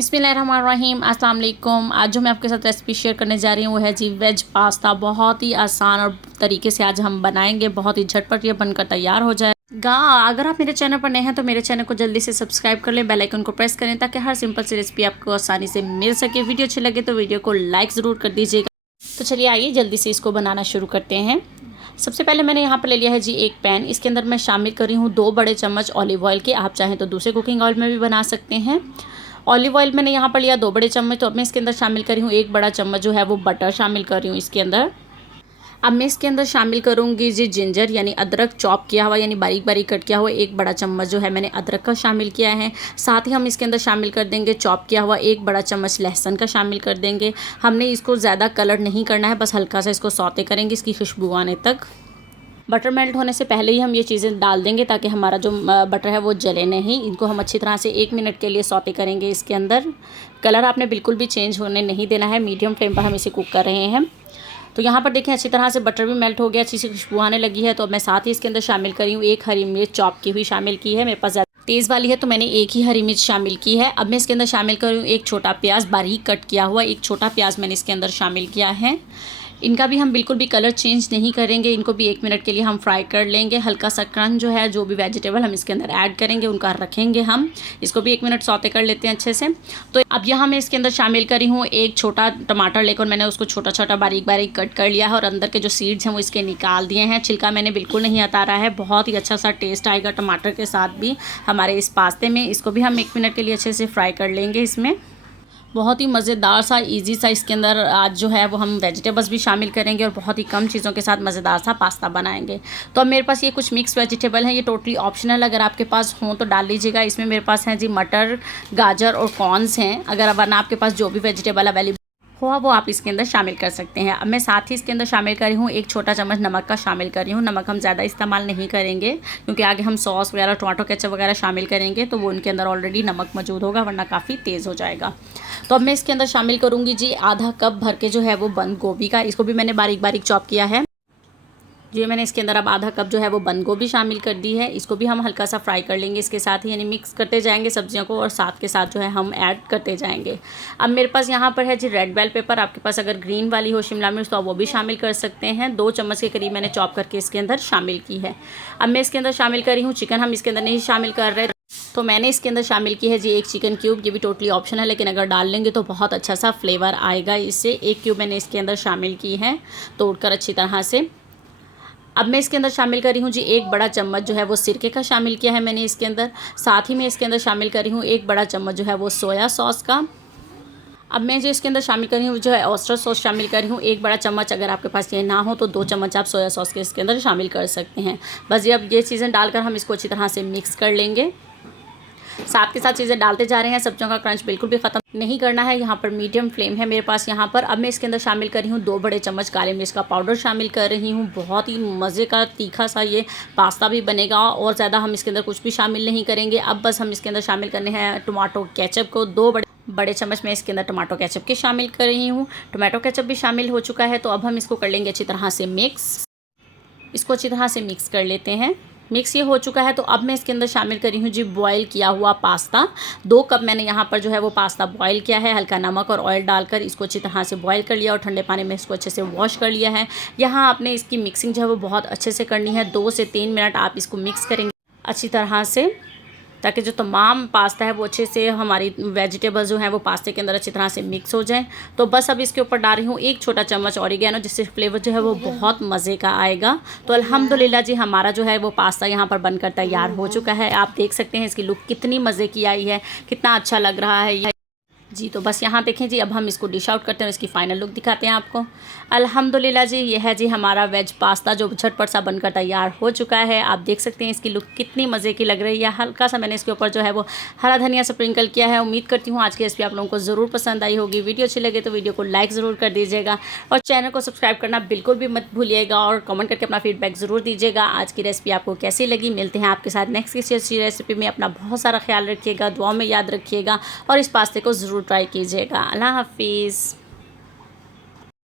बिस्मिल्लाहिर्रहमानिर्रहीम, अस्सलाम वालेकुम। आज जो मैं आपके साथ रेसिपी शेयर करने जा रही हूँ वो है जी वेज पास्ता। बहुत ही आसान और तरीके से आज हम बनाएंगे, बहुत ही झटपट ये बनकर तैयार हो जाएगा। अगर आप मेरे चैनल पर नए हैं तो मेरे चैनल को जल्दी से सब्सक्राइब कर लें, बेल आइकन को प्रेस करें ताकि हर सिंपल सी रेसिपी आपको आसानी से मिल सके। वीडियो अच्छी लगे तो वीडियो को लाइक ज़रूर कर दीजिएगा। तो चलिए आइए जल्दी से इसको बनाना शुरू करते हैं। सबसे पहले मैंने यहाँ पर ले लिया है जी एक पैन। इसके अंदर मैं शामिल कर रही हूँ 2 बड़े चम्मच ऑलिव ऑयल के। आप चाहें तो दूसरे कुकिंग ऑयल में भी बना सकते हैं। ऑलिव ऑयल मैंने यहाँ पर लिया 2 बड़े चम्मच। तो अब मैं इसके अंदर शामिल कर रही हूँ 1 बड़ा चम्मच जो है वो बटर शामिल कर रही हूँ इसके अंदर। अब मैं इसके अंदर शामिल करूँगी जी जिंजर यानी अदरक चॉप किया हुआ, यानी बारीक बारीक कट किया हुआ 1 बड़ा चम्मच जो है मैंने अदरक का शामिल किया है। साथ ही हम इसके अंदर शामिल कर देंगे चॉप किया हुआ 1 बड़ा चम्मच लहसुन का शामिल कर देंगे। हमने इसको ज़्यादा कलर नहीं करना है, बस हल्का सा इसको सौते करेंगे इसकी खुशबू आने तक। बटर मेल्ट होने से पहले ही हम ये चीज़ें डाल देंगे ताकि हमारा जो बटर है वो जले नहीं। इनको हम अच्छी तरह से 1 मिनट के लिए सौते करेंगे इसके अंदर। कलर आपने बिल्कुल भी चेंज होने नहीं देना है, मीडियम फ्लेम पर हम इसे कुक कर रहे हैं। तो यहाँ पर देखें अच्छी तरह से बटर भी मेल्ट हो गया, अच्छी सी खुशबू आने लगी है। तो अब मैं साथ ही इसके अंदर शामिल करी हूँ 1 हरी मिर्च चॉप की हुई शामिल की है। मेरे पास ज़्यादा तेज़ वाली है तो मैंने 1 ही हरी मिर्च शामिल की है। अब मैं इसके अंदर शामिल कर रही हूँ 1 छोटा प्याज बारीक कट किया हुआ। 1 छोटा प्याज मैंने इसके अंदर शामिल किया है। इनका भी हम बिल्कुल भी कलर चेंज नहीं करेंगे, इनको भी 1 मिनट के लिए हम फ्राई कर लेंगे। हल्का सा क्रंच जो है, जो भी वेजिटेबल हम इसके अंदर ऐड करेंगे उनका रखेंगे हम। इसको भी 1 मिनट सौते कर लेते हैं अच्छे से। तो अब यहाँ मैं इसके अंदर शामिल करी हूँ 1 छोटा टमाटर लेकर मैंने उसको छोटा छोटा बारीक बारीक कट कर लिया है और अंदर के जो सीड्स हैं वो इसके निकाल दिए हैं। छिलका मैंने बिल्कुल नहीं उतारा है। बहुत ही अच्छा सा टेस्ट आएगा टमाटर के साथ भी हमारे इस पास्ते में। इसको भी हम 1 मिनट के लिए अच्छे से फ्राई कर लेंगे इसमें। बहुत ही मज़ेदार सा इजी सा इसके अंदर आज जो है वो हम वेजिटेबल्स भी शामिल करेंगे और बहुत ही कम चीज़ों के साथ मज़ेदार सा पास्ता बनाएंगे। तो अब मेरे पास ये कुछ मिक्स वेजिटेबल हैं, ये टोटली ऑप्शनल, अगर आपके पास हों तो डाल लीजिएगा। इसमें मेरे पास हैं जी मटर, गाजर और कॉर्न्स हैं। अगर वरना आपके पास जो भी वेजिटेबल अवेलेबल हो वो आप इसके अंदर शामिल कर सकते हैं। अब मैं साथ ही इसके अंदर शामिल कर रही हूँ 1 छोटा चम्मच नमक का शामिल कर रही हूँ। नमक हम ज़्यादा इस्तेमाल नहीं करेंगे क्योंकि आगे हम सॉस वगैरह टमाटो केचप वगैरह शामिल करेंगे तो वो उनके अंदर ऑलरेडी नमक मौजूद होगा, वरना काफ़ी तेज़ हो जाएगा। तो अब मैं इसके अंदर शामिल करूँगी जी आधा कप भर के जो है वो बंद गोभी का। इसको भी मैंने बारीक बारीक चॉप किया है। जो मैंने इसके अंदर अब आधा कप जो है वो बंद गोभी शामिल कर दी है। इसको भी हम हल्का सा फ्राई कर लेंगे इसके साथ ही, यानी मिक्स करते जाएंगे सब्जियों को और साथ के साथ जो है हम ऐड करते जाएंगे। अब मेरे पास यहाँ पर है जी रेड बेल पेपर। आपके पास अगर ग्रीन वाली हो शिमला मिर्च तो आप वो भी शामिल कर सकते हैं। 2 चम्मच के करीब मैंने चॉप करके इसके अंदर शामिल की है। अब मैं इसके अंदर शामिल कर रही हूँ चिकन। हम इसके अंदर नहीं शामिल कर रहे, तो मैंने इसके अंदर शामिल की है जी 1 चिकन क्यूब। ये भी टोटली ऑप्शन है, लेकिन अगर डाल लेंगे तो बहुत अच्छा सा फ्लेवर आएगा इससे। 1 क्यूब मैंने इसके अंदर शामिल की है तोड़कर अच्छी तरह से। अब मैं इसके अंदर शामिल कर रही हूँ जी 1 बड़ा चम्मच जो है वो सिरके का शामिल किया है मैंने इसके अंदर। साथ ही मैं इसके अंदर शामिल कर रही हूँ 1 बड़ा चम्मच जो है वो सोया सॉस का। अब मैं जो इसके अंदर शामिल कर रही हूँ जो है ऑयस्टर सॉस शामिल कर रही हूँ 1 बड़ा चम्मच। अगर आपके पास ये ना हो तो 2 चम्मच आप सोया सॉस के इसके अंदर शामिल कर सकते हैं। बस ये अब ये चीज़ें डालकर हम इसको अच्छी तरह से मिक्स कर लेंगे। साथ के साथ चीज़ें डालते जा रहे हैं, सब्जियों का क्रंच बिल्कुल भी ख़त्म नहीं करना है। यहाँ पर मीडियम फ्लेम है मेरे पास यहाँ पर। अब मैं इसके अंदर शामिल कर रही हूँ 2 बड़े चम्मच काली मिर्च का पाउडर शामिल कर रही हूँ। बहुत ही मज़े का तीखा सा ये पास्ता भी बनेगा और ज़्यादा हम इसके अंदर कुछ भी शामिल नहीं करेंगे। अब बस हम इसके अंदर शामिल करने हैं टमाटो केचप को। 2 बड़े चम्मच में इसके अंदर टमाटो केचप के शामिल कर रही हूँ। टमाटो केचप भी शामिल हो चुका है। तो अब हम इसको कर लेंगे अच्छी तरह से मिक्स। इसको अच्छी तरह से मिक्स कर लेते हैं। मिक्स ये हो चुका है तो अब मैं इसके अंदर शामिल कर रही हूँ जी बॉयल किया हुआ पास्ता। 2 कप मैंने यहाँ पर जो है वो पास्ता बॉयल किया है। हल्का नमक और ऑयल डालकर इसको अच्छी तरह से बॉयल कर लिया और ठंडे पानी में इसको अच्छे से वॉश कर लिया है। यहाँ आपने इसकी मिक्सिंग जो है वो बहुत अच्छे से करनी है। 2 से 3 मिनट आप इसको मिक्स करेंगे अच्छी तरह से, ताकि जो तमाम पास्ता है वो अच्छे से हमारी वेजिटेबल्स जो हैं वो पास्ते के अंदर अच्छी तरह से मिक्स हो जाएं। तो बस अब इसके ऊपर डाल रही हूँ 1 छोटा चम्मच ऑरिगेनो, जिससे फ्लेवर जो है वो बहुत मज़े का आएगा। तो अल्हम्दुलिल्लाह जी हमारा जो है वो पास्ता यहाँ पर बनकर तैयार हो चुका है। आप देख सकते हैं इसकी लुक कितनी मज़े की आई है, कितना अच्छा लग रहा है जी। तो बस यहाँ देखें जी, अब हम इसको डिश आउट करते हैं, इसकी फ़ाइनल लुक दिखाते हैं आपको। अल्हम्दुलिल्लाह जी ये है जी हमारा वेज पास्ता जो झटपट सा बनकर तैयार हो चुका है। आप देख सकते हैं इसकी लुक कितनी मज़े की लग रही है। हल्का सा मैंने इसके ऊपर जो है वो हरा धनिया स्प्रिंकल किया है। उम्मीद करती हूँ आज की रेसिपी आप लोगों को ज़रूर पसंद आई होगी। वीडियो अच्छी लगे तो वीडियो को लाइक ज़रूर कर दीजिएगा और चैनल को सब्सक्राइब करना बिल्कुल भी मत भूलिएगा और कमेंट करके अपना फीडबैक ज़रूर दीजिएगा। आज की रेसिपी आपको कैसी लगी। मिलते हैं आपके साथ नेक्स्ट किसी अच्छी रेसिपी में। अपना बहुत सारा ख्याल रखिएगा, दुआ में याद रखिएगा और इस पास्ते को ज़रूर ट्राई कीजिएगा। अल्लाह हाफिज़।